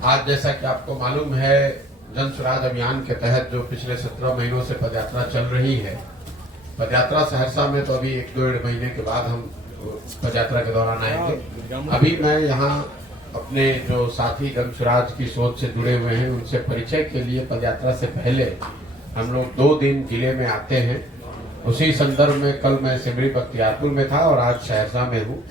आज जैसा कि आपको मालूम है, जन स्वराज अभियान के तहत जो पिछले 17 महीनों से पदयात्रा चल रही है, पदयात्रा सहरसा में तो अभी 1-1.5 महीने के बाद हम पदयात्रा के दौरान आएंगे। अभी मैं यहाँ अपने जो साथी जन स्वराज की सोच से जुड़े हुए हैं उनसे परिचय के लिए पदयात्रा से पहले हम लोग 2 दिन जिले में आते हैं। उसी संदर्भ में कल मैं सिमरी बख्तियारपुर में था और आज सहरसा में हूँ।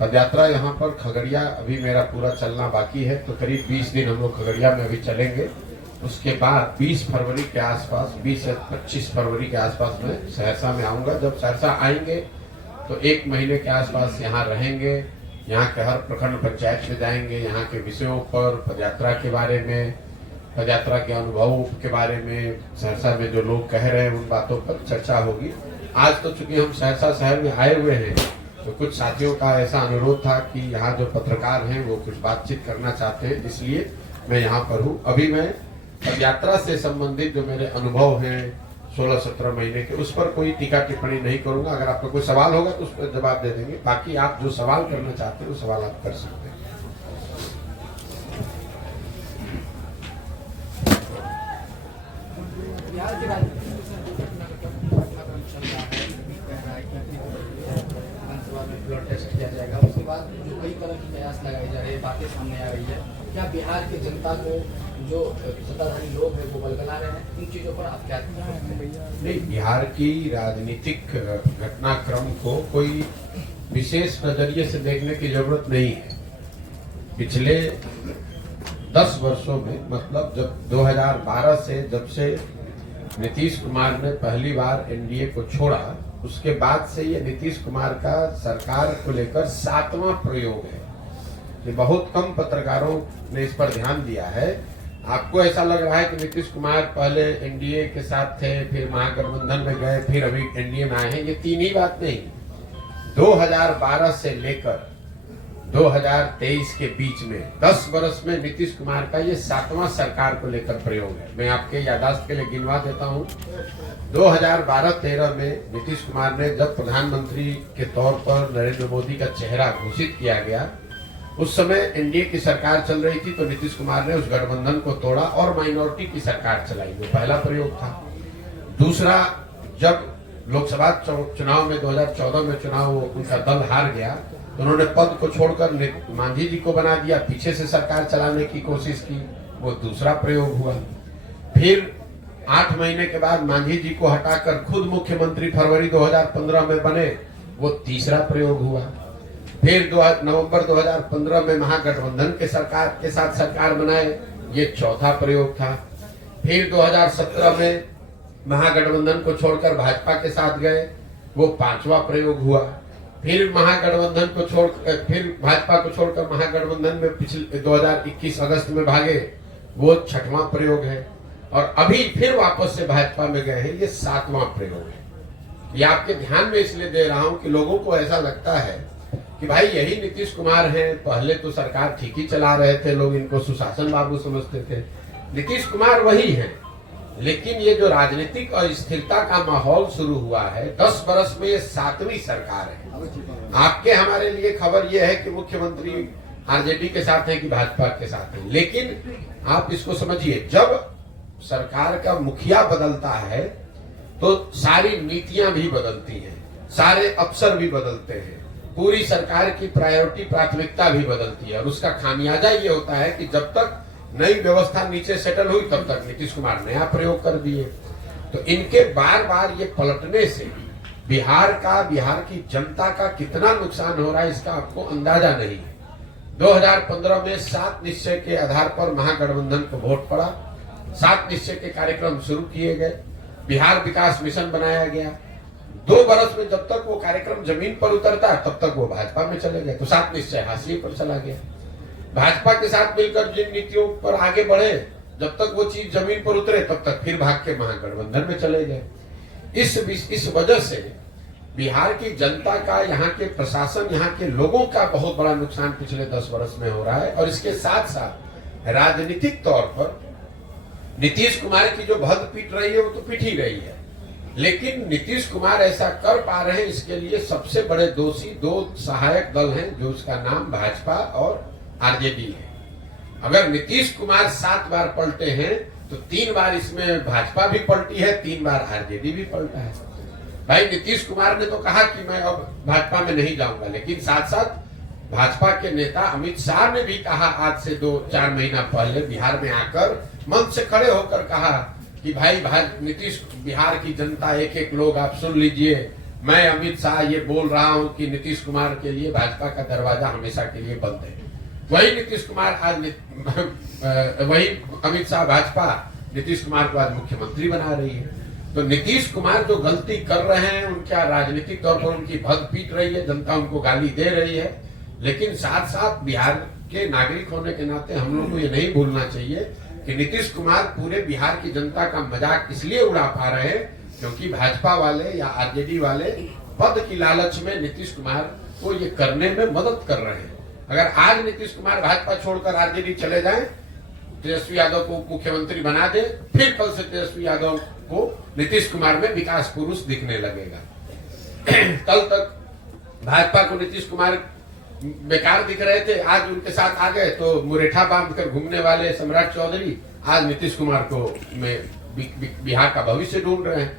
पदयात्रा यहाँ पर खगड़िया अभी मेरा पूरा चलना बाकी है, तो करीब 20 दिन हम लोग खगड़िया में अभी चलेंगे। उसके बाद 20 फरवरी के आसपास, 20 से 25 फरवरी के आसपास मैं सहरसा में आऊँगा। जब सहरसा आएंगे तो 1 महीने के आसपास यहाँ रहेंगे। यहाँ के हर प्रखंड पंचायत में जाएंगे, यहाँ के विषयों पर, पदयात्रा के बारे में, पदयात्रा के अनुभवों के बारे में, सहरसा में जो लोग कह रहे हैं उन बातों पर चर्चा होगी। आज तो चूंकि हम सहरसा शहर में आए हुए हैं तो कुछ साथियों का ऐसा अनुरोध था कि यहाँ जो पत्रकार हैं वो कुछ बातचीत करना चाहते हैं, इसलिए मैं यहाँ पर हूँ। अभी मैं पदयात्रा से संबंधित जो मेरे अनुभव हैं 16-17 महीने के, उस पर कोई टीका टिप्पणी नहीं करूंगा। अगर आपका कोई सवाल होगा तो उस पर जवाब दे देंगे। बाकी आप जो सवाल करना चाहते हैं वो सवाल आप कर सकते हैं। ब्लड टेस्ट किया जाएगा, उसके बाद जो कई तरह की प्रयास लगाई जा रही है, बातें सामने आ रही है। क्या बिहार की जनता को जो सत्ताधारी लोग हैं वो बलगला रहे हैं, इन चीजों पर आप क्या नहीं, बिहार की राजनीतिक घटनाक्रम को कोई विशेष नजरिए से देखने की जरूरत नहीं है। पिछले 10 वर्षों में, मतलब जब 2012 से, जब से नीतीश कुमार ने पहली बार एनडीए को छोड़ा, उसके बाद से ये नीतीश कुमार का सरकार को लेकर 7वां प्रयोग है। ये बहुत कम पत्रकारों ने इस पर ध्यान दिया है। आपको ऐसा लग रहा है कि नीतीश कुमार पहले एनडीए के साथ थे, फिर महागठबंधन में गए, फिर अभी एनडीए में आए हैं। ये तीन ही बात नहीं। 2012 से लेकर 2023 के बीच में 10 वर्ष में नीतीश कुमार का ये 7वां सरकार को लेकर प्रयोग है। मैं आपके यादाश्त के लिए गिनवा देता हूँ। 2012-13 में नीतीश कुमार ने जब प्रधानमंत्री के तौर पर नरेंद्र मोदी का चेहरा घोषित किया गया, उस समय एनडीए की सरकार चल रही थी, तो नीतीश कुमार ने उस गठबंधन को तोड़ा और माइनॉरिटी की सरकार चलाई। वो पहला प्रयोग था। दूसरा, जब लोकसभा चुनाव में 2014 में चुनाव उनका दल हार गया, तो उन्होंने पद को छोड़कर मांझी जी को बना दिया, पीछे से सरकार चलाने की कोशिश की। वो दूसरा प्रयोग हुआ। फिर 8 महीने के बाद मांझी जी को हटाकर खुद मुख्यमंत्री फरवरी 2015 में बने, वो तीसरा प्रयोग हुआ। फिर नवंबर 2015 में महागठबंधन के साथ सरकार बनाए, ये चौथा प्रयोग था। फिर 2017 में महागठबंधन को छोड़कर भाजपा के साथ गए, वो 5वां प्रयोग हुआ। फिर महागठबंधन को फिर भाजपा को छोड़कर महागठबंधन में पिछले 2021 अगस्त में भागे, वो 6वां प्रयोग है। और अभी फिर वापस से भाजपा में गए हैं, ये 7वां प्रयोग है। ये आपके ध्यान में इसलिए दे रहा हूं कि लोगों को ऐसा लगता है कि भाई यही नीतीश कुमार हैं, पहले तो सरकार ठीक ही चला रहे थे, लोग इनको सुशासन बाबू समझते थे। नीतीश कुमार वही हैं, लेकिन ये जो राजनीतिक अस्थिरता का माहौल शुरू हुआ है, 10 वर्ष में ये 7वीं सरकार है। आपके हमारे लिए खबर ये है कि मुख्यमंत्री आरजेडी के साथ है कि भाजपा के साथ है, लेकिन आप इसको समझिए, जब सरकार का मुखिया बदलता है तो सारी नीतियां भी बदलती हैं, सारे अफसर भी बदलते हैं, पूरी सरकार की प्राथमिकता भी बदलती है। और उसका खामियाजा ये होता है कि जब तक नई व्यवस्था नीचे सेटल हुई, तब तक नीतीश कुमार नया प्रयोग कर दिए। तो इनके बार बार ये पलटने से बिहार की जनता का कितना नुकसान हो रहा है, इसका आपको अंदाजा नहीं है। 2015 में 7 निश्चय के आधार पर महागठबंधन को वोट पड़ा, 7 निश्चय के कार्यक्रम शुरू किए गए, बिहार विकास मिशन बनाया गया। 2 वर्ष में जब तक वो कार्यक्रम जमीन पर उतरता, तब तक वो भाजपा में चले गए, तो 7 निश्चय हाशिए पर चला गया। भाजपा के साथ मिलकर जिन नीतियों पर आगे बढ़े, जब तक वो चीज जमीन पर उतरे, तब तक फिर भाग के महागठबंधन में चले गए। इस वजह से बिहार की जनता का, यहाँ के प्रशासन, यहाँ के लोगों का बहुत बड़ा नुकसान पिछले 10 वर्ष में हो रहा है। और इसके साथ साथ राजनीतिक तौर पर नीतीश कुमार की जो भद पीट रही है, वो तो पीट ही रही है, लेकिन नीतीश कुमार ऐसा कर पा रहे हैं, इसके लिए सबसे बड़े दोषी 2 सहायक दल हैं, जो उसका नाम भाजपा और आरजेडी है। अगर नीतीश कुमार 7 बार पलटे हैं तो 3 बार इसमें भाजपा भी पलटी है, 3 बार आरजेडी भी पलटा है। भाई नीतीश कुमार ने तो कहा कि मैं अब भाजपा में नहीं जाऊंगा, लेकिन साथ साथ भाजपा के नेता अमित शाह ने भी कहा आज से 2-4 महीना पहले बिहार में आकर मंच से खड़े होकर कहा कि भाई नीतीश, बिहार की जनता, एक एक लोग आप सुन लीजिए, मैं अमित शाह ये बोल रहा हूं कि नीतीश कुमार के लिए भाजपा का दरवाजा हमेशा के लिए बंद है। वही नीतीश कुमार आज वही अमित शाह भाजपा नीतीश कुमार को आज मुख्यमंत्री बना रही है। तो नीतीश कुमार जो गलती कर रहे हैं, उनका राजनीतिक तौर पर उनकी भग पीट रही है, जनता उनको गाली दे रही है, लेकिन साथ साथ बिहार के नागरिक होने के नाते हम लोग को ये नहीं भूलना चाहिए कि नीतीश कुमार पूरे बिहार की जनता का मजाक इसलिए उड़ा पा रहे हैं क्योंकि भाजपा वाले या आरजेडी वाले पद की लालच में नीतीश कुमार को ये करने में मदद कर रहे हैं। अगर आज नीतीश कुमार भाजपा छोड़कर आरजेडी चले जाएं, तेजस्वी यादव को मुख्यमंत्री बना दे, फिर कल से तेजस्वी यादव को नीतीश कुमार में विकास पुरुष दिखने लगेगा। कल तक भाजपा को नीतीश कुमार बेकार दिख रहे थे, आज उनके साथ आ गए तो मुरेठा बांधकर घूमने वाले सम्राट चौधरी आज नीतीश कुमार को बिहार का भविष्य ढूंढ रहे हैं।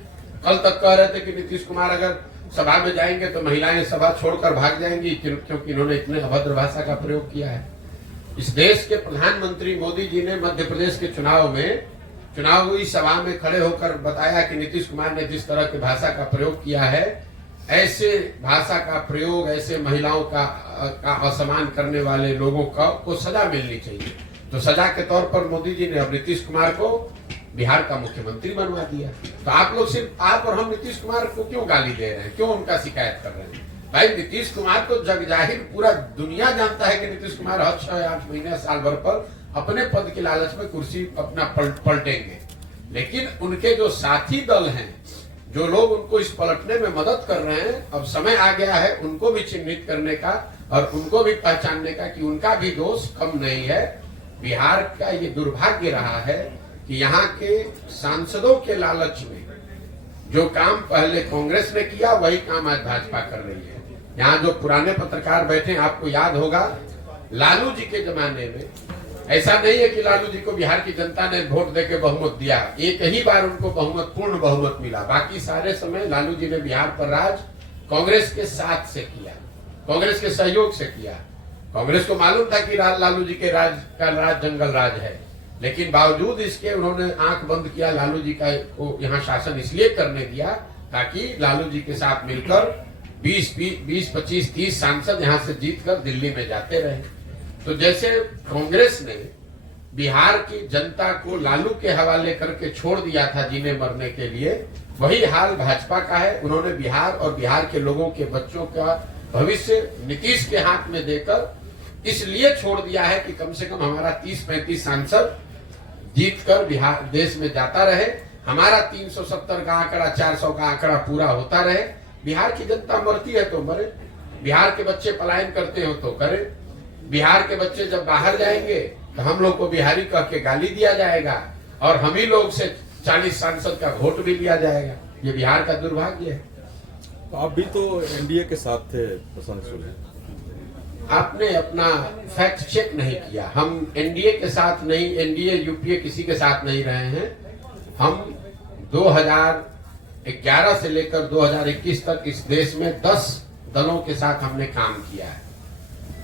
कल तक कह रहे थे कि नीतीश कुमार अगर सभा में जाएंगे तो महिलाएं सभा छोड़कर भाग जाएंगी क्योंकि इन्होंने इतने अभद्र भाषा का प्रयोग किया है। इस देश के प्रधानमंत्री मोदी जी ने मध्य प्रदेश के चुनाव हुई सभा में खड़े होकर बताया कि नीतीश कुमार ने जिस तरह की भाषा का प्रयोग किया है, ऐसे भाषा का प्रयोग, ऐसे महिलाओं का असम्मान करने वाले लोगों को सजा मिलनी चाहिए। तो सजा के तौर पर मोदी जी ने अब नीतीश कुमार को बिहार का मुख्यमंत्री बनवा दिया। तो आप लोग, सिर्फ आप और हम नीतीश कुमार को क्यों गाली दे रहे हैं, क्यों उनका शिकायत कर रहे हैं? भाई नीतीश कुमार तो जग जाहिर पूरा दुनिया जानता है कि नीतीश कुमार हर 6-8 महीने साल भर पर अपने पद की लालच में कुर्सी अपना पलटेंगे, लेकिन उनके जो साथी दल हैं, जो लोग उनको इस पलटने में मदद कर रहे हैं, अब समय आ गया है उनको भी चिन्हित करने का और उनको भी पहचानने का कि उनका भी दोष कम नहीं है। बिहार का ये दुर्भाग्य रहा है कि यहाँ के सांसदों के लालच में जो काम पहले कांग्रेस ने किया वही काम आज भाजपा कर रही है। यहाँ जो पुराने पत्रकार बैठे, आपको याद होगा लालू जी के जमाने में ऐसा नहीं है कि लालू जी को बिहार की जनता ने वोट देके बहुमत दिया, एक ही बार उनको पूर्ण बहुमत मिला। बाकी सारे समय लालू जी ने बिहार पर राज कांग्रेस के साथ से किया, कांग्रेस के सहयोग से किया। कांग्रेस को मालूम था कि लालू जी के राज का राज जंगल राज है, लेकिन बावजूद इसके उन्होंने आंख बंद किया। लालू जी का को यहाँ शासन इसलिए करने दिया ताकि लालू जी के साथ मिलकर 20, 25, 30 सांसद यहाँ से जीतकर दिल्ली में जाते रहे। तो जैसे कांग्रेस ने बिहार की जनता को लालू के हवाले करके छोड़ दिया था जीने मरने के लिए, वही हाल भाजपा का है। उन्होंने बिहार और बिहार के लोगों के बच्चों का भविष्य नीतीश के हाथ में देकर इसलिए छोड़ दिया है कि कम से कम हमारा 30-35 सांसद जीतकर बिहार देश में जाता रहे, हमारा 370 का आंकड़ा, 400 का आंकड़ा पूरा होता रहे। बिहार की जनता मरती है तो मरे, बिहार के बच्चे पलायन करते हो तो करे, बिहार के बच्चे जब बाहर जाएंगे तो हम लोग को बिहारी कह के गाली दिया जाएगा और हम ही लोग से 40 सांसद का वोट भी लिया जाएगा। ये बिहार का दुर्भाग्य है। तो आप भी तो एनडीए के साथ थे प्रशांत सोरेन, आपने अपना फैक्ट चेक नहीं किया। हम एनडीए के साथ नहीं, एनडीए यूपीए किसी के साथ नहीं रहे हैं। हम 2011 से लेकर 2021 तक इस देश में 10 दलों के साथ हमने काम किया है।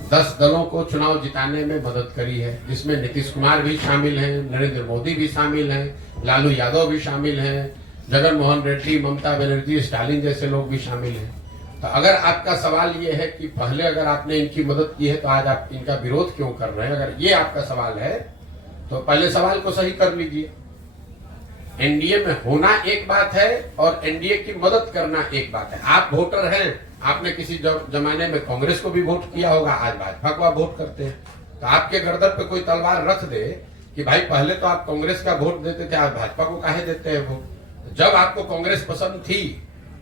10 दलों को चुनाव जिताने में मदद करी है, जिसमें नीतीश कुमार भी शामिल हैं, नरेंद्र मोदी भी शामिल हैं, लालू यादव भी शामिल हैं, जगन मोहन रेड्डी, ममता बनर्जी, स्टालिन जैसे लोग भी शामिल हैं। तो अगर आपका सवाल ये है कि पहले अगर आपने इनकी मदद की है तो आज आप इनका विरोध क्यों कर रहे हैं, अगर ये आपका सवाल है तो पहले सवाल को सही कर लीजिए। एनडीए में होना एक बात है और एनडीए की मदद करना एक बात है। आप वोटर हैं, आपने किसी जमाने में कांग्रेस को भी वोट किया होगा, आज भाजपा को आप वोट करते हैं। तो आपके गर्दन पे कोई तलवार रख दे कि भाई पहले तो आप कांग्रेस का वोट देते थे, आज भाजपा को काहे देते हैं वोट। जब आपको कांग्रेस पसंद थी,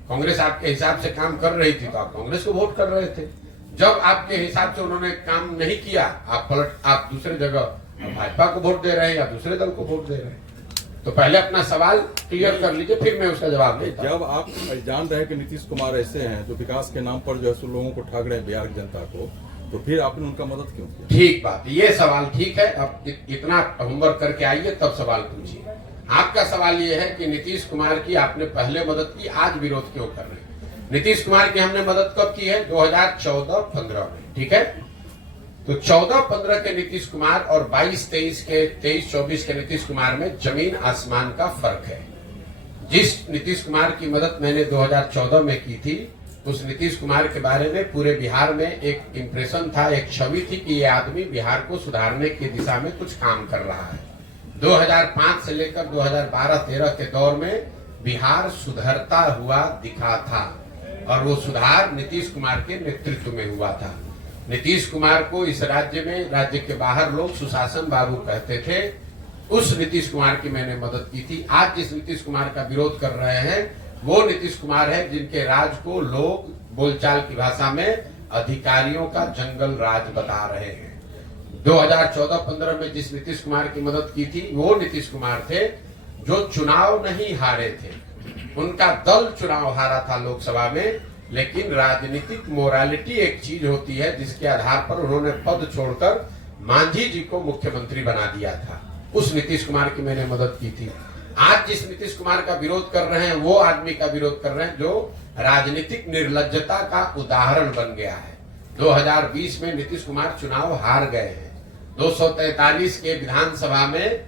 कांग्रेस आपके हिसाब से काम कर रही थी तो आप कांग्रेस को वोट कर रहे थे। जब आपके हिसाब से उन्होंने काम नहीं किया, आप दूसरे जगह भाजपा को वोट दे रहे हैं या दूसरे दल को वोट दे रहे हैं। तो पहले अपना सवाल क्लियर कर लीजिए, फिर मैं उसका जवाब देता हूं। जब आप जान रहे हैं कि नीतीश कुमार ऐसे हैं जो विकास के नाम पर जो है लोगों को ठग रहे हैं बिहार की जनता को, तो फिर आपने उनका मदद क्यों किया? ठीक बात, ये सवाल ठीक है। अब इतना होमवर्क करके आइए तब सवाल पूछिए। आपका सवाल ये है कि नीतीश कुमार की आपने पहले मदद की, आज विरोध क्यों कर रहे हैं? नीतीश कुमार की हमने मदद कब की है? 2014-15 में, ठीक है। तो 14-15 के नीतीश कुमार और 22-23 के 23-24 के नीतीश कुमार में जमीन आसमान का फर्क है। जिस नीतीश कुमार की मदद मैंने 2014 में की थी, उस नीतीश कुमार के बारे में पूरे बिहार में एक इंप्रेशन था, एक छवि थी कि ये आदमी बिहार को सुधारने की दिशा में कुछ काम कर रहा है। 2005 से लेकर 2012-13 के दौर में बिहार सुधरता हुआ दिखा था और वो सुधार नीतीश कुमार के नेतृत्व में हुआ था। नीतीश कुमार को इस राज्य में, राज्य के बाहर लोग सुशासन बाबू कहते थे। उस नीतीश कुमार की मैंने मदद की थी। आज जिस नीतीश कुमार का विरोध कर रहे हैं वो नीतीश कुमार है जिनके राज को लोग बोलचाल की भाषा में अधिकारियों का जंगल राज बता रहे हैं। 2014-15 में जिस नीतीश कुमार की मदद की थी वो नीतीश कुमार थे जो चुनाव नहीं हारे थे। उनका दल चुनाव हारा था लोकसभा में, लेकिन राजनीतिक मोरालिटी एक चीज होती है जिसके आधार पर उन्होंने पद छोड़कर मांझी जी को मुख्यमंत्री बना दिया था। उस नीतीश कुमार की मैंने मदद की थी। आज जिस नीतीश कुमार का विरोध कर रहे हैं वो आदमी का विरोध कर रहे हैं जो राजनीतिक निर्लज्जता का उदाहरण बन गया है। 2020 में नीतीश कुमार चुनाव हार गए हैं। 243 के विधानसभा में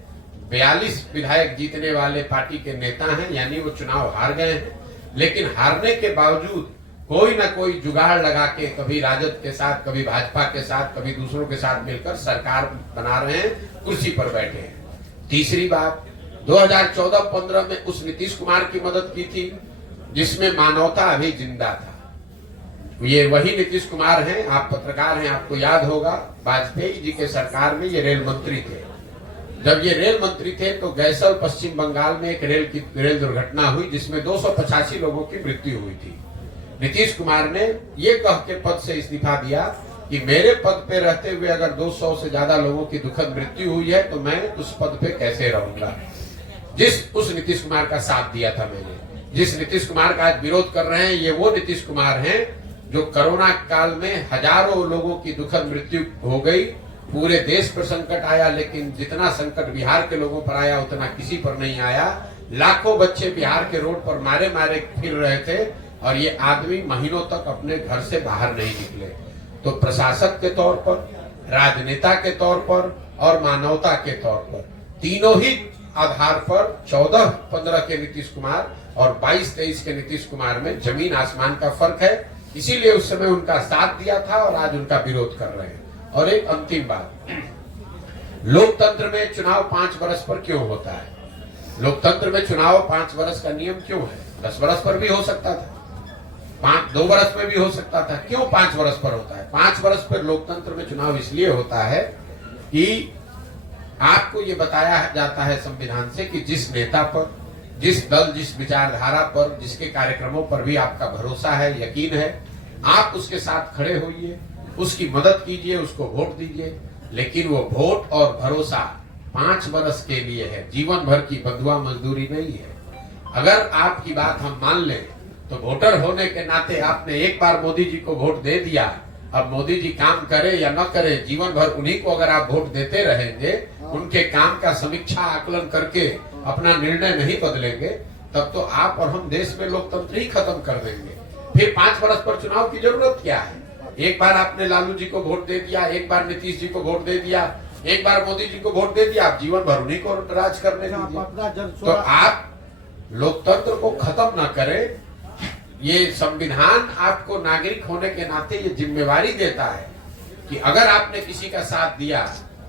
42 विधायक जीतने वाले पार्टी के नेता हैं, यानी वो चुनाव हार गए हैं। लेकिन हारने के बावजूद कोई ना कोई जुगाड़ लगा के कभी राजद के साथ, कभी भाजपा के साथ, कभी दूसरों के साथ मिलकर सरकार बना रहे हैं, कुर्सी पर बैठे हैं। तीसरी बात, 2014-15 में उस नीतीश कुमार की मदद की थी जिसमें मानवता अभी जिंदा था। ये वही नीतीश कुमार हैं, आप पत्रकार हैं, आपको याद होगा वाजपेयी जी के सरकार में ये रेल मंत्री थे। जब ये रेल मंत्री थे तो गैसल पश्चिम बंगाल में एक रेल दुर्घटना हुई जिसमें 285 लोगों की मृत्यु हुई थी। नीतीश कुमार ने ये कह के पद से इस्तीफा दिया कि मेरे पद पे रहते हुए अगर 200 से ज्यादा लोगों की दुखद मृत्यु हुई है तो मैं उस पद पे कैसे रहूंगा। उस नीतीश कुमार का साथ दिया था मैंने। जिस नीतीश कुमार का आज विरोध कर रहे हैं ये वो नीतीश कुमार हैं जो कोरोना काल में हजारों लोगों की दुखद मृत्यु हो गई, पूरे देश पर संकट आया, लेकिन जितना संकट बिहार के लोगों पर आया उतना किसी पर नहीं आया। लाखों बच्चे बिहार के रोड पर मारे मारे फिर रहे थे और ये आदमी महीनों तक अपने घर से बाहर नहीं निकले। तो प्रशासक के तौर पर, राजनेता के तौर पर और मानवता के तौर पर, तीनों ही आधार पर 14-15 के नीतीश कुमार और 22-23 के नीतीश कुमार में जमीन आसमान का फर्क है। इसीलिए उस समय उनका साथ दिया था और आज उनका विरोध कर रहे हैं। और एक अंतिम बात, लोकतंत्र में चुनाव 5 वर्ष पर क्यों होता है? लोकतंत्र में चुनाव 5 वर्ष का नियम क्यों है? 10 वर्ष पर भी हो सकता था, 2 वर्ष में भी हो सकता था, क्यों 5 वर्ष पर होता है? 5 वर्ष पर लोकतंत्र में चुनाव इसलिए होता है कि आपको ये बताया जाता है संविधान से कि जिस नेता पर, जिस दल, जिस विचारधारा पर, जिसके कार्यक्रमों पर भी आपका भरोसा है, यकीन है, आप उसके साथ खड़े होइए, उसकी मदद कीजिए, उसको वोट दीजिए। लेकिन वो वोट और भरोसा 5 वर्ष के लिए है, जीवन भर की बंधुआ मजदूरी नहीं है। अगर आपकी बात हम मान लें तो वोटर होने के नाते आपने एक बार मोदी जी को वोट दे दिया, अब मोदी जी काम करे या न करे, जीवन भर उन्हीं को अगर आप वोट देते रहेंगे, उनके काम का समीक्षा आकलन करके अपना निर्णय नहीं बदलेंगे, तब तो आप और हम देश में लोकतंत्र ही खत्म कर देंगे। फिर 5 वर्ष पर चुनाव की जरूरत क्या है? एक बार आपने लालू जी को वोट दे दिया, एक बार नीतीश जी को वोट दे दिया, एक बार मोदी जी को वोट दे दिया, आप जीवन भर उन्हीं को राज करने दीजिए। तो आप लोकतंत्र को खत्म ना करें। ये संविधान आपको नागरिक होने के नाते ये जिम्मेवारी देता है कि अगर आपने किसी का साथ दिया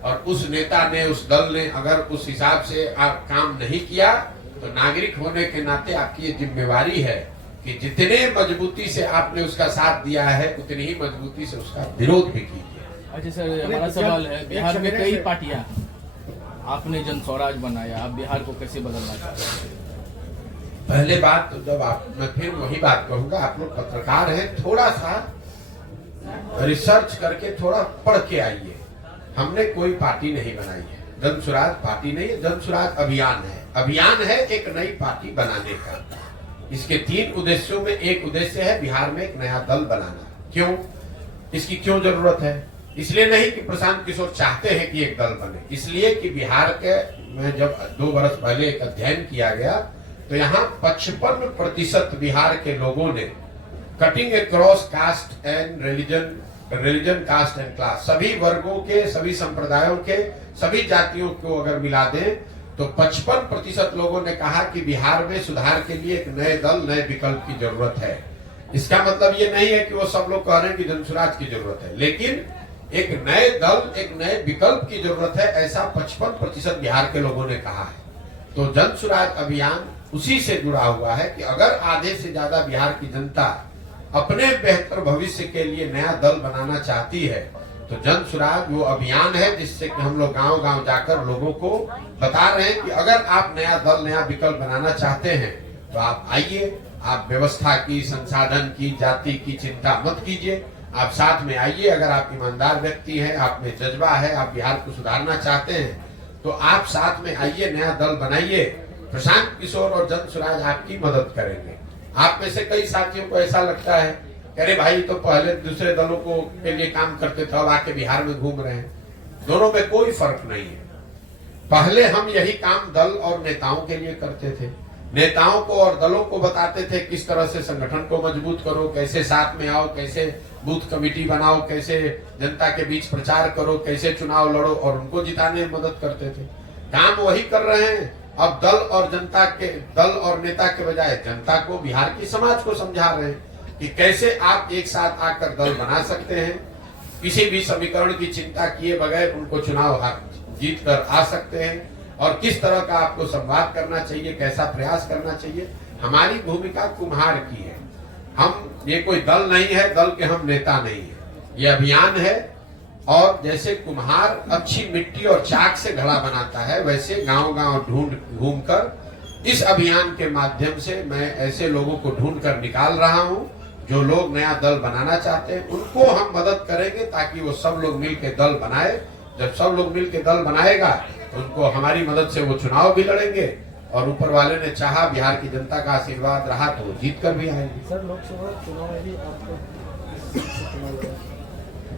और उस नेता ने, उस दल ने अगर उस हिसाब से आप काम नहीं किया, तो नागरिक होने के नाते आपकी ये जिम्मेवारी है कि जितने मजबूती से आपने उसका साथ दिया है उतनी ही मजबूती से उसका विरोध भी कीजिए। अच्छा सर, हमारा सवाल है, बिहार में कई पार्टियां, आपने जन स्वराज बनाया, आप बिहार को कैसे बदलना चाहते हैं? पहले बात तो जब मैं फिर वही बात कहूंगा, आप लोग पत्रकार हैं, थोड़ा सा रिसर्च करके थोड़ा पढ़ के आइए। हमने कोई पार्टी नहीं बनाई है, जन स्वराज पार्टी नहीं है, जन स्वराज अभियान है। अभियान है एक नई पार्टी बनाने का। इसके 3 उद्देश्यों में एक उद्देश्य है बिहार में एक नया दल बनाना। क्यों? इसकी क्यों जरूरत है? इसलिए नहीं कि प्रशांत किशोर चाहते हैं कि एक दल बने, इसलिए कि बिहार के में जब 2 वर्ष पहले एक अध्ययन किया गया तो यहाँ 55% बिहार के लोगों ने cutting across cast and religion caste and class, सभी वर्गों के, सभी संप्रदायों के, सभी जातियों को अगर मिला दें तो 55% लोगों ने कहा कि बिहार में सुधार के लिए एक नए दल, नए विकल्प की जरूरत है। इसका मतलब ये नहीं है कि वो सब लोग कह रहे हैं कि जनसुराज की जरूरत है, लेकिन एक नए दल, एक नए विकल्प की जरूरत है, ऐसा 55% बिहार के लोगों ने कहा है। तो जनसुराज अभियान उसी से जुड़ा हुआ है कि अगर आधे से ज्यादा बिहार की जनता अपने बेहतर भविष्य के लिए नया दल बनाना चाहती है तो जनसुराज वो अभियान है जिससे कि हम लोग गांव-गांव जाकर लोगों को बता रहे हैं कि अगर आप नया दल, नया विकल्प बनाना चाहते हैं तो आप आइए, आप व्यवस्था की, संसाधन की, जाति की चिंता मत कीजिए, आप साथ में आइए। अगर आप ईमानदार व्यक्ति हैं, आप में जज्बा है, आप बिहार को सुधारना चाहते हैं तो आप साथ में आइए, नया दल बनाइए। प्रशांत किशोर और जनसुराज आपकी मदद करेंगे। आप में से कई साथियों को ऐसा लगता है कि अरे भाई तो पहले दूसरे दलों को के लिए काम करते थे, अब आके बिहार में घूम रहे हैं। दोनों में कोई फर्क नहीं है। पहले हम यही काम दल और नेताओं के लिए करते थे, नेताओं को और दलों को बताते थे किस तरह से संगठन को मजबूत करो, कैसे साथ में आओ, कैसे बूथ कमेटी बनाओ, कैसे जनता के बीच प्रचार करो, कैसे चुनाव लड़ो और उनको जिताने में मदद करते थे। काम वही कर रहे हैं। अब दल और नेता के बजाय जनता को, बिहार की समाज को समझा रहे हैं कि कैसे आप एक साथ आकर दल बना सकते हैं, किसी भी समीकरण की चिंता किए बगैर उनको चुनाव जीत कर आ सकते हैं और किस तरह का आपको संवाद करना चाहिए, कैसा प्रयास करना चाहिए। हमारी भूमिका कुम्हार की है। हम ये कोई दल नहीं है, दल के हम नेता नहीं है, ये अभियान है। और जैसे कुम्हार अच्छी मिट्टी और चाक से घड़ा बनाता है, वैसे गांव-गांव घूमकर इस अभियान के माध्यम से मैं ऐसे लोगों को ढूंढ कर निकाल रहा हूं जो लोग नया दल बनाना चाहते हैं। उनको हम मदद करेंगे ताकि वो सब लोग मिलकर दल बनाए। जब सब लोग मिलकर दल बनाएगा तो उनको हमारी मदद से वो चुनाव भी लड़ेंगे और ऊपर वाले ने चाहा, बिहार की जनता का आशीर्वाद रहा तो वो जीत कर भी आएंगे। सर, लोकसभा चुनाव में भी आपको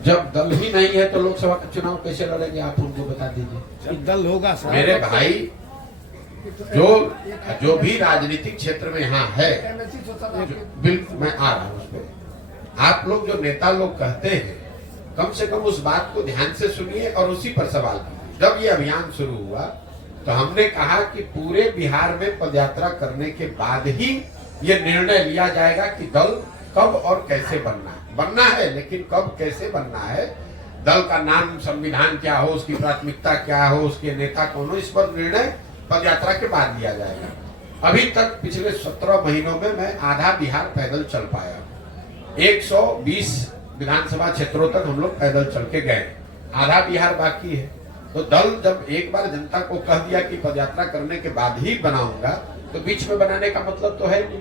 जब दल ही नहीं है तो लोकसभा का चुनाव कैसे लड़ेंगे, आप उनको बता दीजिए। दल होगा सर। मेरे भाई, जो भी राजनीतिक क्षेत्र में यहाँ है, बिल्कुल मैं आ रहा हूँ उस पर। आप लोग जो नेता लोग कहते हैं, कम से कम उस बात को ध्यान से सुनिए और उसी पर सवाल कीजिए। जब ये अभियान शुरू हुआ तो हमने कहा कि पूरे बिहार में पदयात्रा करने के बाद ही ये निर्णय लिया जाएगा कि दल कब और कैसे बनना है, लेकिन कब कैसे बनना है, दल का नाम, संविधान क्या हो, उसकी प्राथमिकता क्या हो, उसके नेता कौन हो, इस पर निर्णय पदयात्रा के बाद लिया जाएगा। अभी तक पिछले 17 महीनों में मैं आधा बिहार पैदल चल पाया। 120 विधानसभा क्षेत्रों तक हम लोग पैदल चल के गए, आधा बिहार बाकी है। तो दल जब एक बार जनता को कह दिया कि पदयात्रा करने के बाद ही बनाऊंगा, तो बीच में बनाने का मतलब तो है नहीं।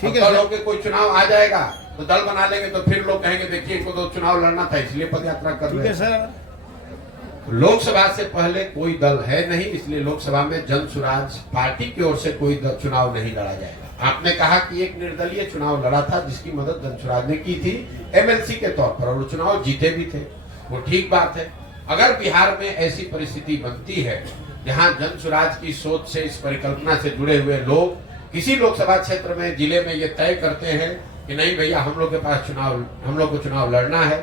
ठीक है, दलों के कोई चुनाव आ जाएगा तो दल बना लेंगे तो फिर लोग कहेंगे देखिए इनको तो चुनाव लड़ना था इसलिए पदयात्रा कर रहे हैं। लोकसभा से पहले कोई दल है नहीं, इसलिए लोकसभा में जनसुराज पार्टी की ओर से कोई चुनाव नहीं लड़ा जाएगा। आपने कहा कि एक निर्दलीय चुनाव लड़ा था जिसकी मदद जनसुराज ने की थी एमएलसी के तौर पर, और वो चुनाव जीते भी थे, वो ठीक बात है। अगर बिहार में ऐसी परिस्थिति बनती है जहां जनसुराज की सोच से, इस परिकल्पना से जुड़े हुए लोग किसी लोकसभा क्षेत्र में, जिले में ये तय करते हैं कि नहीं भैया हम लोग के पास चुनाव, हम लोग को चुनाव लड़ना है,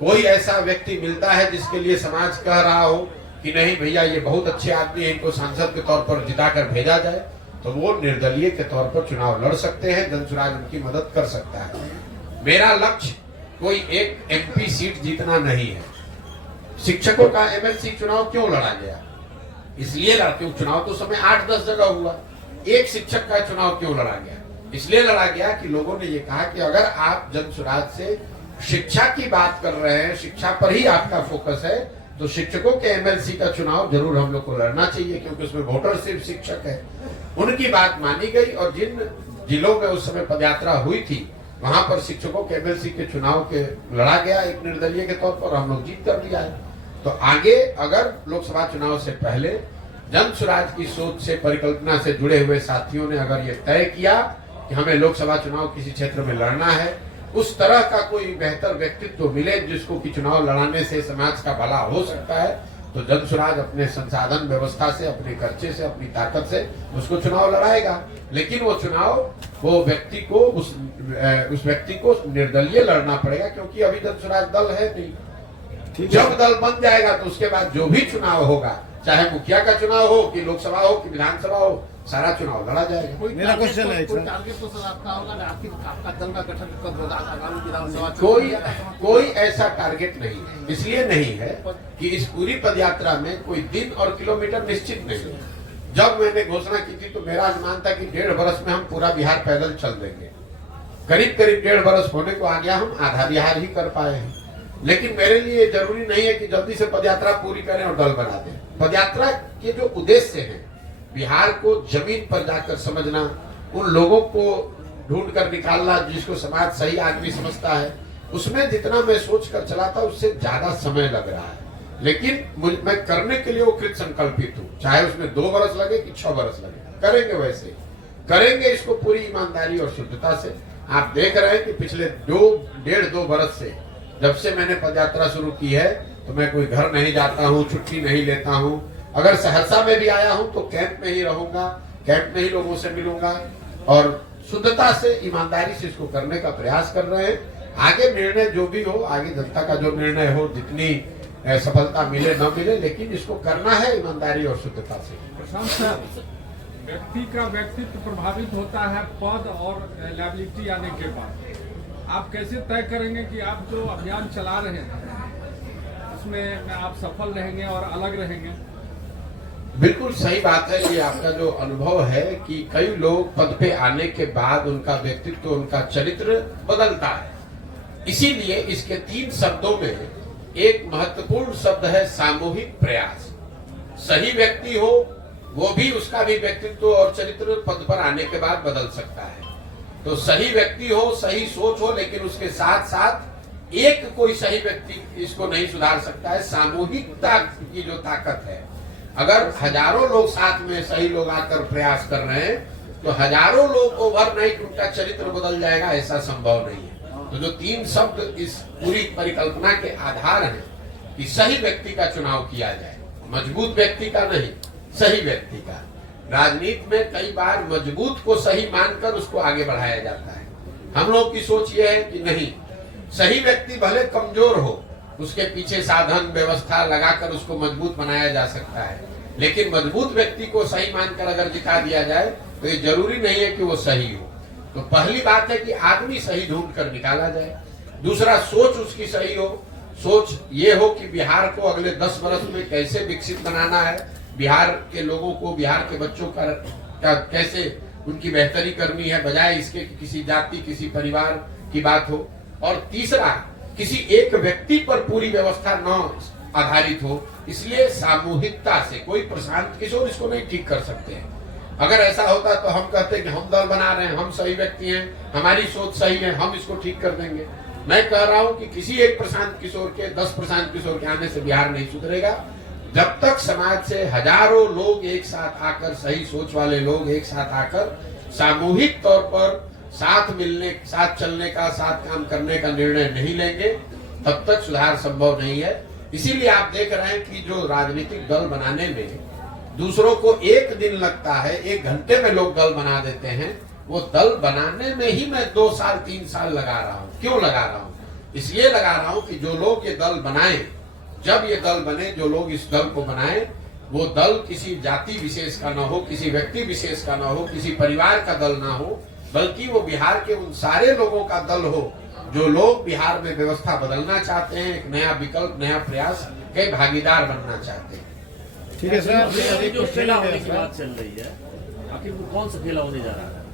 कोई ऐसा व्यक्ति मिलता है जिसके लिए समाज कह रहा हो कि नहीं भैया ये बहुत अच्छे आदमी है, इनको सांसद के तौर पर जिताकर भेजा जाए, तो वो निर्दलीय के तौर पर चुनाव लड़ सकते हैं, जनसुराज उनकी मदद कर सकता है। मेरा लक्ष्य कोई एक एमपी सीट जीतना नहीं है। शिक्षकों का एमएलसी चुनाव क्यों लड़ा गया? इसलिए लड़ा क्यों, चुनाव तो समय 8-10 जगह हुआ, एक शिक्षक का चुनाव क्यों लड़ा गया? इसलिए लड़ा गया कि लोगों ने ये कहा कि अगर आप जनसुराज से शिक्षा की बात कर रहे हैं, शिक्षा पर ही आपका फोकस है, तो शिक्षकों के एमएलसी का चुनाव जरूर हम लोग को लड़ना चाहिए, क्योंकि उसमें वोटर सिर्फ शिक्षक है। उनकी बात मानी गई और जिन जिलों में उस समय पदयात्रा हुई थी वहां पर शिक्षकों के एमएलसी के चुनाव के लड़ा गया एक निर्दलीय के तौर पर, हम लोग जीत कर भी आए। तो आगे अगर लोकसभा चुनाव से पहले जनसुराज की सोच से, परिकल्पना से जुड़े हुए साथियों ने अगर ये तय किया कि हमें लोकसभा चुनाव किसी क्षेत्र में लड़ना है, उस तरह का कोई बेहतर व्यक्तित्व मिले जिसको कि चुनाव लड़ाने से समाज का भला हो सकता है, तो जन स्वराज अपने संसाधन व्यवस्था से, अपने खर्चे से, अपनी ताकत से उसको चुनाव लड़ाएगा। लेकिन वो चुनाव वो व्यक्ति को उस व्यक्ति को निर्दलीय लड़ना पड़ेगा, क्योंकि अभी जन स्वराज दल है नहीं। जब दल बन जाएगा तो उसके बाद जो भी चुनाव होगा, चाहे मुखिया का चुनाव हो कि लोकसभा हो कि विधानसभा हो, सारा चुनाव लड़ा जाएगा। मेरा क्वेश्चन है कोई टारगेट तो सर आपका होगा ना, आपका दल का गठन कब होगा आगामी विधानसभा? कोई ऐसा टारगेट नहीं है। इसलिए नहीं है कि इस पूरी पदयात्रा में कोई दिन और किलोमीटर निश्चित नहीं है। जब मैंने घोषणा की थी तो मेरा अनुमान था कि 1.5 वर्ष में हम पूरा बिहार पैदल चल देंगे। करीब 1.5 वर्ष होने को आ गया, हम आधा बिहार ही कर पाए हैं। लेकिन मेरे लिए जरूरी नहीं है कि जल्दी से पदयात्रा पूरी करें और दल बना दें। पदयात्रा के जो उद्देश्य हैं, बिहार को जमीन पर जाकर समझना, उन लोगों को ढूंढ कर निकालना जिसको समाज सही आदमी समझता है, उसमें जितना मैं सोच कर चला था उससे ज्यादा समय लग रहा है। लेकिन मैं करने के लिए वो कृत संकल्पित हूँ, चाहे उसमें 2 वर्ष लगे कि 6 वर्ष लगे, करेंगे। वैसे करेंगे इसको पूरी ईमानदारी और शुद्धता से। आप देख रहे हैं कि पिछले 1.5-2 वर्ष से जब से मैंने पदयात्रा शुरू की है तो मैं कोई घर नहीं जाता हूँ, छुट्टी नहीं लेता हूँ। अगर सहरसा में भी आया हूँ तो कैंप में ही रहूंगा, कैंप में ही लोगों से मिलूंगा और शुद्धता से, ईमानदारी से इसको करने का प्रयास कर रहे हैं। आगे निर्णय जो भी हो, आगे जनता का जो निर्णय हो, जितनी सफलता मिले न मिले, लेकिन इसको करना है ईमानदारी और शुद्धता से। प्रशांत सर, व्यक्ति का व्यक्तित्व प्रभावित होता है पद और लायबिलिटी आने के बाद। आप कैसे तय करेंगे कि आप जो अभियान चला रहे हैं उसमें आप सफल रहेंगे और अलग रहेंगे? बिल्कुल सही बात है। ये आपका जो अनुभव है कि कई लोग पद पे आने के बाद उनका व्यक्तित्व, उनका चरित्र बदलता है। इसीलिए इसके 3 शब्दों में एक महत्वपूर्ण शब्द है सामूहिक प्रयास। सही व्यक्ति हो, वो भी, उसका भी व्यक्तित्व और चरित्र पद पर आने के बाद बदल सकता है। तो सही व्यक्ति हो, सही सोच हो, लेकिन उसके साथ साथ एक कोई सही व्यक्ति इसको नहीं सुधार सकता है। सामूहिकता की जो ताकत है, अगर हजारों लोग साथ में, सही लोग आकर प्रयास कर रहे हैं तो हजारों लोग ओवरनाइट उनका चरित्र बदल जाएगा, ऐसा संभव नहीं है। तो जो 3 शब्द इस पूरी परिकल्पना के आधार हैं कि सही व्यक्ति का चुनाव किया जाए, मजबूत व्यक्ति का नहीं, सही व्यक्ति का। राजनीति में कई बार मजबूत को सही मानकर उसको आगे बढ़ाया जाता है। हम लोग की सोच ये है कि नहीं, सही व्यक्ति भले कमजोर हो, उसके पीछे साधन व्यवस्था लगाकर उसको मजबूत बनाया जा सकता है, लेकिन मजबूत व्यक्ति को सही मानकर अगर जिता दिया जाए तो ये जरूरी नहीं है कि वो सही हो। तो पहली बात है कि आदमी सही ढूंढ कर निकाला जाए। दूसरा, सोच उसकी सही हो। सोच ये हो कि बिहार को अगले 10 वर्ष में कैसे विकसित बनाना है, बिहार के लोगों को, बिहार के बच्चों का कैसे उनकी बेहतरी करनी है, बजाय इसके कि किसी जाति, किसी परिवार की बात हो। और तीसरा, किसी एक व्यक्ति पर पूरी व्यवस्था न आधारित हो। इसलिए सामूहिकता से, कोई प्रशांत किशोर इसको नहीं ठीक कर सकते हैं। अगर ऐसा होता तो हम कहते हैं कि हम दल बना रहे हैं, हम सही व्यक्ति हैं, हमारी सोच सही है, हम इसको ठीक कर देंगे। मैं कह रहा हूं कि किसी एक प्रशांत किशोर के, 10 प्रशांत किशोर के आने से बिहार नहीं सुधरेगा। जब तक समाज से हजारों लोग एक साथ आकर, सही सोच वाले लोग एक साथ आकर सामूहिक तौर पर साथ मिलने, साथ चलने का, साथ काम करने का निर्णय नहीं लेंगे, तब तक सुधार संभव नहीं है। इसीलिए आप देख रहे हैं कि जो राजनीतिक दल बनाने में दूसरों को 1 दिन लगता है, 1 घंटे में लोग दल बना देते हैं, वो दल बनाने में ही मैं 2 साल 3 साल लगा रहा हूँ। क्यों लगा रहा हूँ? इसलिए लगा रहा हूँ कि जो लोग ये दल बनाए, जब ये दल बने, जो लोग इस दल को बनाए, वो दल किसी जाति विशेष का ना हो, किसी व्यक्ति विशेष का ना हो, किसी परिवार का दल ना हो, बल्कि वो बिहार के उन सारे लोगों का दल हो जो लोग बिहार में व्यवस्था बदलना चाहते हैं, एक नया विकल्प, नया प्रयास के भागीदार बनना चाहते हैं। ठीक है सर, अभी जो खेला होने की बात चल रही है, आखिर वो कौन सा खेला होने जा रहा है?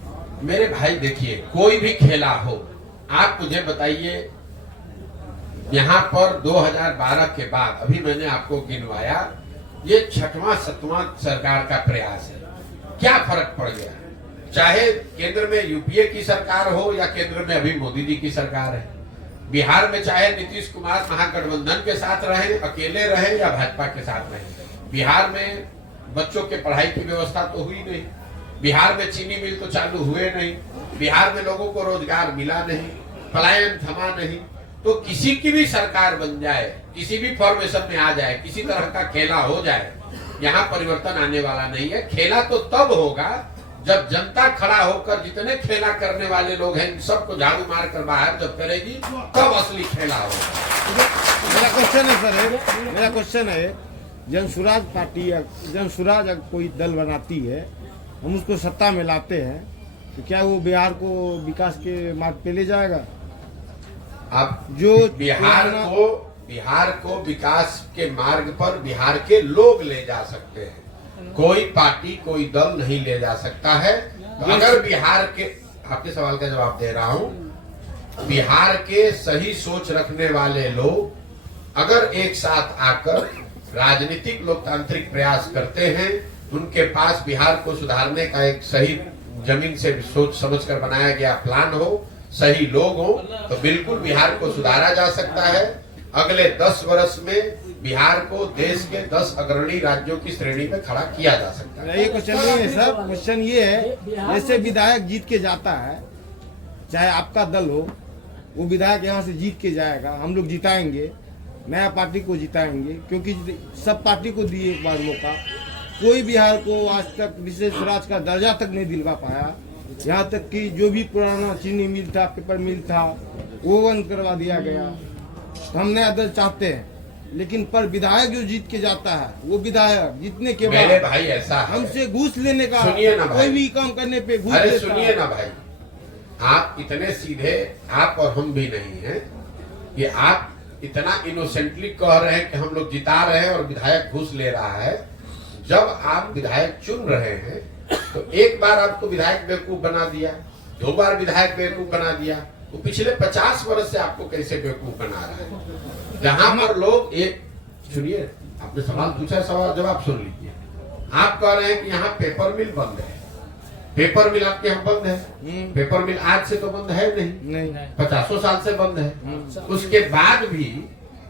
मेरे भाई देखिए, कोई भी खेला हो, आप मुझे बताइए, यहाँ पर 2012 के बाद अभी मैंने आपको गिनवाया, ये 6वां 7वां सरकार का प्रयास है। क्या फर्क पड़ गया? चाहे केंद्र में यूपीए की सरकार हो या केंद्र में अभी मोदी जी की सरकार है, बिहार में चाहे नीतीश कुमार महागठबंधन के साथ रहे, अकेले रहे या भाजपा के साथ रहे, बिहार में बच्चों के पढ़ाई की व्यवस्था तो हुई नहीं, बिहार में चीनी मिल तो चालू हुए नहीं, बिहार में लोगों को रोजगार मिला नहीं, पलायन थमा नहीं। तो किसी की भी सरकार बन जाए, किसी भी फॉर्मेशन में आ जाए, किसी तरह का खेला हो जाए, यहाँ परिवर्तन आने वाला नहीं है। खेला तो तब होगा जब जनता खड़ा होकर जितने खेला करने वाले लोग हैं इन सबको झाड़ू मार कर बाहर जब करेगी, तब असली खेला होगा। मेरा क्वेश्चन है सर, मेरा क्वेश्चन है, जनसुराज पार्टी या जनसुराज अगर कोई दल बनाती है, हम उसको सत्ता में लाते हैं, तो क्या वो बिहार को विकास के मार्ग पे ले जाएगा? आप जो बिहार को विकास के मार्ग पर बिहार के लोग ले जा सकते हैं, कोई पार्टी कोई दल नहीं ले जा सकता है। तो अगर बिहार के, आपके सवाल का जवाब दे रहा हूं, बिहार के सही सोच रखने वाले लोग अगर एक साथ आकर राजनीतिक लोकतांत्रिक प्रयास करते हैं, उनके पास बिहार को सुधारने का एक सही जमीन से सोच समझकर बनाया गया प्लान हो, सही लोग हो, तो बिल्कुल बिहार को सुधारा जा सकता है। अगले 10 वर्ष में बिहार को देश के 10 अग्रणी राज्यों की श्रेणी में खड़ा किया जा सकता है। ये क्वेश्चन नहीं है सर, क्वेश्चन ये है, जैसे विधायक जीत के जाता है, चाहे आपका दल हो, वो विधायक यहाँ से जीत के जाएगा, हम लोग जिताएंगे, नया पार्टी को जिताएंगे, क्योंकि सब पार्टी को दिए एक बार मौका। कोई बिहार को आज तक विशेष स्वराज का दर्जा तक नहीं दिलवा पाया। यहाँ तक कि जो भी पुराना चीनी मिल था, पेपर मिल था, वो बंद करवा दिया गया। तो हम नया दल चाहते हैं, लेकिन पर विधायक जो जीत के जाता है, वो विधायक जीतने के मेरे बाद भाई ऐसा है, हमसे घूस लेने का, सुनिए ना भाई, कोई भी काम करने पे घूस अरे लेता सुनिए है। ना भाई, आप इतने सीधे, आप और हम भी नहीं हैं कि आप इतना इनोसेंटली कह रहे हैं कि हम लोग जिता रहे हैं और विधायक घूस ले रहा है। जब आप विधायक चुन रहे हैं तो एक बार आपको विधायक बेवकूफ बना दिया, 2 बार विधायक बेवकूफ बना दिया, तो पिछले 50 वर्ष से आपको कैसे बेवकूफ बना रहा है? जहां पर लोग एक, सुनिए, आपने सवाल पूछा, सवाल जवाब सुन लीजिए। आप कह रहे हैं कि यहाँ पेपर मिल बंद है, पेपर मिल आपके यहाँ बंद है, पेपर मिल आज से तो बंद है नहीं, 50 साल से बंद है। उसके बाद भी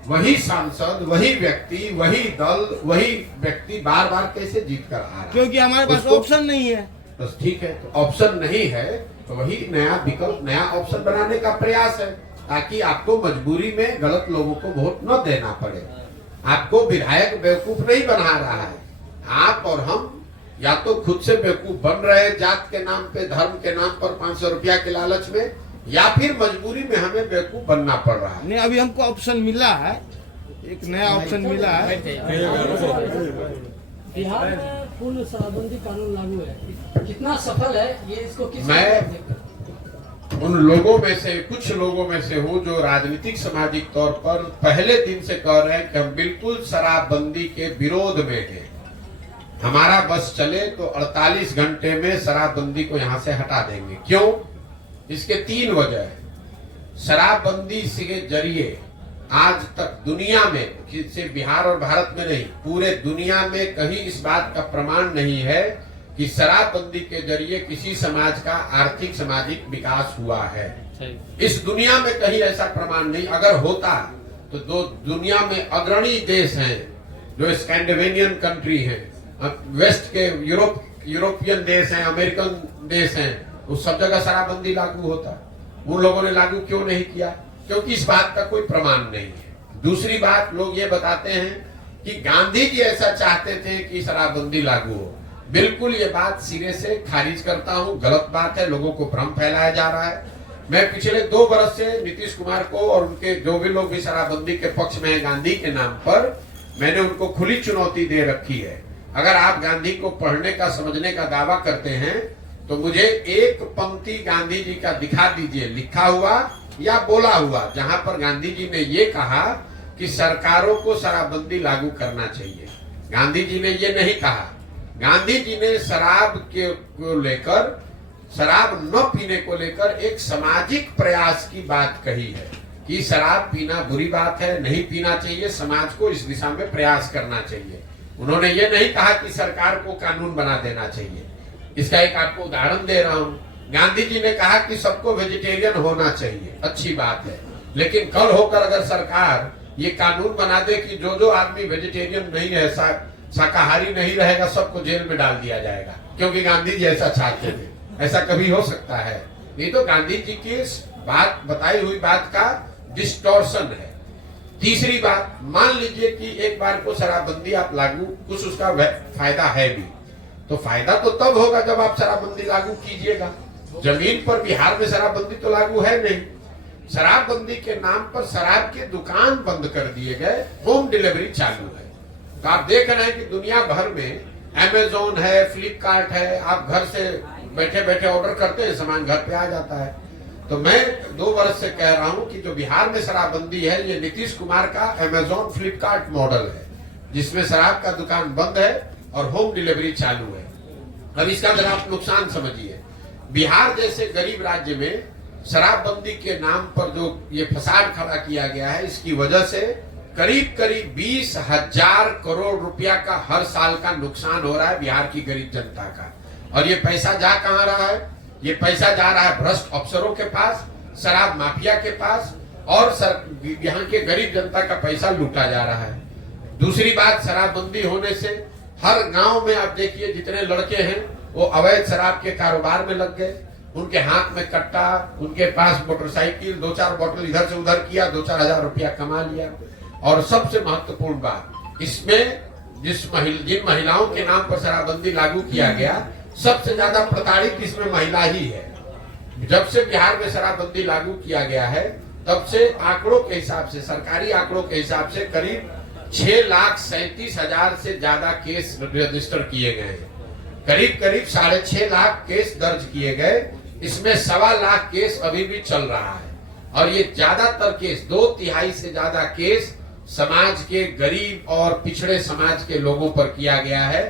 वही सांसद, वही व्यक्ति, वही दल, वही व्यक्ति बार बार कैसे जीत कर आ रहा है? क्योंकि हमारे पास उसको- ऑप्शन नहीं है। बस ठीक है, तो ऑप्शन नहीं है तो वही नया विकल्प, नया ऑप्शन बनाने का प्रयास है, ताकि आपको मजबूरी में गलत लोगों को वोट न देना पड़े। आपको विधायक बेवकूफ नहीं बना रहा है, आप और हम या तो खुद से बेवकूफ बन रहे हैं जात के नाम पे, धर्म के नाम पर 500 रुपया के लालच में, या फिर मजबूरी में हमें बेवकूफ बनना पड़ रहा है। नहीं, अभी हमको ऑप्शन मिला है, एक नया ऑप्शन मिला है। बिहार में पूर्ण शराबबंदी कानून लागू है, कितना सफल है ये, इसको किस मैं उन लोगों में से, कुछ लोगों में से हूँ जो राजनीतिक सामाजिक तौर पर पहले दिन से कह रहे हैं कि हम बिल्कुल शराबबंदी के विरोध में हैं। हमारा बस चले तो 48 घंटे में शराबबंदी को यहाँ से हटा देंगे। क्यों? इसके 3 वजह है। शराबबंदी के जरिए आज तक दुनिया में, सिर्फ बिहार और भारत में नहीं, पूरे दुनिया में कहीं इस बात का प्रमाण नहीं है कि शराबबंदी के जरिए किसी समाज का आर्थिक सामाजिक विकास हुआ है। इस दुनिया में कहीं ऐसा प्रमाण नहीं। अगर होता तो दो दुनिया में अग्रणी देश हैं, जो स्कैंडिनेवियन कंट्री हैं, वेस्ट के यूरोपियन देश हैं, अमेरिकन देश हैं, उस सब जगह शराबबंदी लागू होता। उन लोगों ने लागू क्यों नहीं किया? क्योंकि इस बात का कोई प्रमाण नहीं है। दूसरी बात, लोग ये बताते हैं कि गांधी जी ऐसा चाहते थे कि शराबबंदी लागू हो। बिल्कुल ये बात सिरे से खारिज करता हूं, गलत बात है, लोगों को भ्रम फैलाया जा रहा है। मैं पिछले 2 वर्ष से नीतीश कुमार को और उनके जो भी लोग भी शराबबंदी के पक्ष में है गांधी के नाम पर, मैंने उनको खुली चुनौती दे रखी है। अगर आप गांधी को पढ़ने का, समझने का दावा करते हैं तो मुझे एक पंक्ति गांधी जी का दिखा दीजिए, लिखा हुआ या बोला हुआ, जहां पर गांधी जी ने ये कहा कि सरकारों को शराबबंदी लागू करना चाहिए। गांधी जी ने ये नहीं कहा। गांधी जी ने शराब को लेकर, शराब न पीने को लेकर एक सामाजिक प्रयास की बात कही है कि शराब पीना बुरी बात है, नहीं पीना चाहिए, समाज को इस दिशा में प्रयास करना चाहिए। उन्होंने ये नहीं कहा कि सरकार को कानून बना देना चाहिए। इसका एक आपको उदाहरण दे रहा हूँ। गांधी जी ने कहा कि सबको वेजिटेरियन होना चाहिए, अच्छी बात है, लेकिन कल होकर अगर सरकार ये कानून बना दे कि जो आदमी वेजिटेरियन नहीं है, शाकाहारी नहीं रहेगा, सबको जेल में डाल दिया जाएगा, क्योंकि गांधी जी ऐसा चाहते थे, ऐसा कभी हो सकता है? नहीं तो गांधी जी के बात बताई हुई बात का डिस्टॉर्शन है। तीसरी बात, मान लीजिए कि एक बार को शराबबंदी आप लागू, कुछ उसका फायदा है भी, तो फायदा तो तब होगा जब आप शराबबंदी लागू कीजिएगा। जमीन पर बिहार में शराबबंदी तो लागू है नहीं। शराबबंदी के नाम पर शराब के दुकान बंद कर दिए गए, होम डिलीवरी चालू है। तो आप देख रहे हैं कि दुनिया भर में अमेजोन है, फ्लिपकार्ट है, आप घर से बैठे बैठे ऑर्डर करते हैं, सामान घर पे आ जाता है। तो मैं 2 वर्ष से कह रहा हूं कि जो बिहार में शराबबंदी है, ये नीतीश कुमार का अमेजोन फ्लिपकार्ट मॉडल है, जिसमें शराब का दुकान बंद है और होम डिलीवरी चालू है। अब इसका जरा आप नुकसान समझिए। बिहार जैसे गरीब राज्य में शराबबंदी के नाम पर जो ये फसाद खड़ा किया गया है, इसकी वजह से करीब करीब 20,000 करोड़ रुपया का हर साल का नुकसान हो रहा है बिहार की गरीब जनता का। और ये पैसा जा कहां रहा है? ये पैसा जा रहा है भ्रष्ट अफसरों के पास, शराब माफिया के पास, और यहाँ के गरीब जनता का पैसा लूटा जा रहा है। दूसरी बात, शराबबंदी होने से हर गांव में आप देखिए जितने लड़के हैं वो अवैध शराब के कारोबार में लग गए। उनके हाथ में कट्टा, उनके पास मोटरसाइकिल, 2-4 बोतल इधर से उधर किया, 2-4 हजार रुपया कमा लिया। और सबसे महत्वपूर्ण बात, इसमें जिन महिलाओं के नाम पर शराबबंदी लागू किया गया, सबसे ज्यादा प्रताड़ित इसमें महिला ही है। जब से बिहार में शराबबंदी लागू किया गया है, तब से आंकड़ों के हिसाब से, सरकारी आंकड़ों के हिसाब से करीब 6,37,000 से ज्यादा केस रजिस्टर किए गए हैं। करीब करीब 6.5 लाख केस दर्ज किए गए। इसमें 1.25 लाख केस अभी भी चल रहा है। और ये ज्यादातर केस, 2/3 से ज्यादा केस समाज के गरीब और पिछड़े समाज के लोगों पर किया गया है।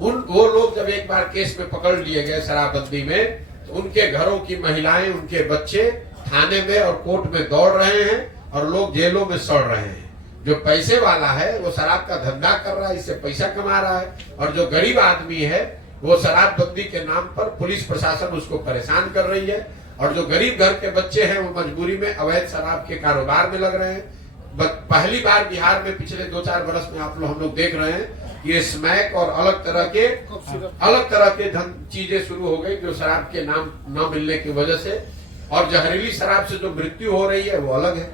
वो लोग जब एक बार केस में पकड़ लिए गए शराबबंदी में, तो उनके घरों की महिलाएं, उनके बच्चे थाने में और कोर्ट में दौड़ रहे हैं और लोग जेलों में सड़ रहे हैं। जो पैसे वाला है वो शराब का धंधा कर रहा है, इससे पैसा कमा रहा है, और जो गरीब आदमी है वो शराबबंदी के नाम पर पुलिस प्रशासन उसको परेशान कर रही है। और जो गरीब घर के बच्चे हैं वो मजबूरी में अवैध शराब के कारोबार में लग रहे हैं। पहली बार बिहार में पिछले 2-4 वर्ष में हम लोग देख रहे हैं, ये स्मैक और अलग तरह के चीजें शुरू हो गई जो शराब के नाम न मिलने की वजह से। और जहरीली शराब से जो मृत्यु हो रही है वो अलग है।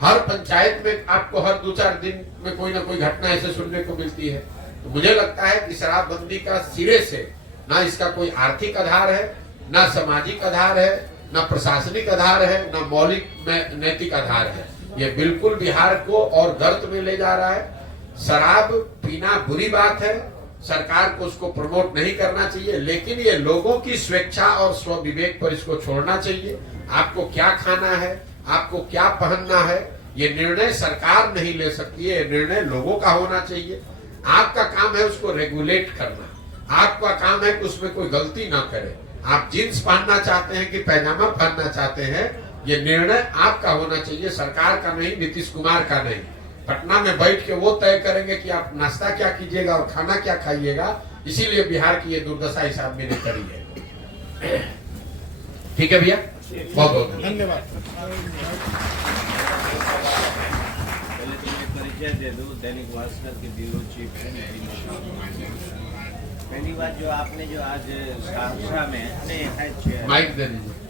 हर पंचायत में आपको हर 2-4 दिन में कोई ना कोई घटना ऐसे सुनने को मिलती है। तो मुझे लगता है कि शराबबंदी का सिरे से ना इसका कोई आर्थिक आधार है, ना सामाजिक आधार है, ना प्रशासनिक आधार है, ना मौलिक नैतिक आधार है। ये बिल्कुल बिहार को और गर्त में ले जा रहा है। शराब पीना बुरी बात है, सरकार को उसको प्रमोट नहीं करना चाहिए, लेकिन ये लोगों की स्वेच्छा और स्वविवेक पर इसको छोड़ना चाहिए। आपको क्या खाना है, आपको क्या पहनना है, ये निर्णय सरकार नहीं ले सकती है, ये निर्णय लोगों का होना चाहिए। आपका काम है उसको रेगुलेट करना, आपका काम है कि उसमें कोई गलती ना करे। आप जींस पहनना चाहते हैं कि पैजामा पहनना चाहते हैं, ये निर्णय आपका होना चाहिए, सरकार का नहीं, नीतीश कुमार का नहीं। पटना में बैठ के वो तय करेंगे कि आप नाश्ता क्या कीजिएगा और खाना क्या खाइएगा। इसीलिए बिहार की ये दुर्दशा इस आदमी ने करी है। ठीक है भैया, बहुत बहुत धन्यवाद। पहले तो मैं परिचय दे दूं, दैनिक भास्कर के ब्यूरो चीफ हैं। पहली बात जो आपने जो आज सहरसा में माइक दे दीजिए।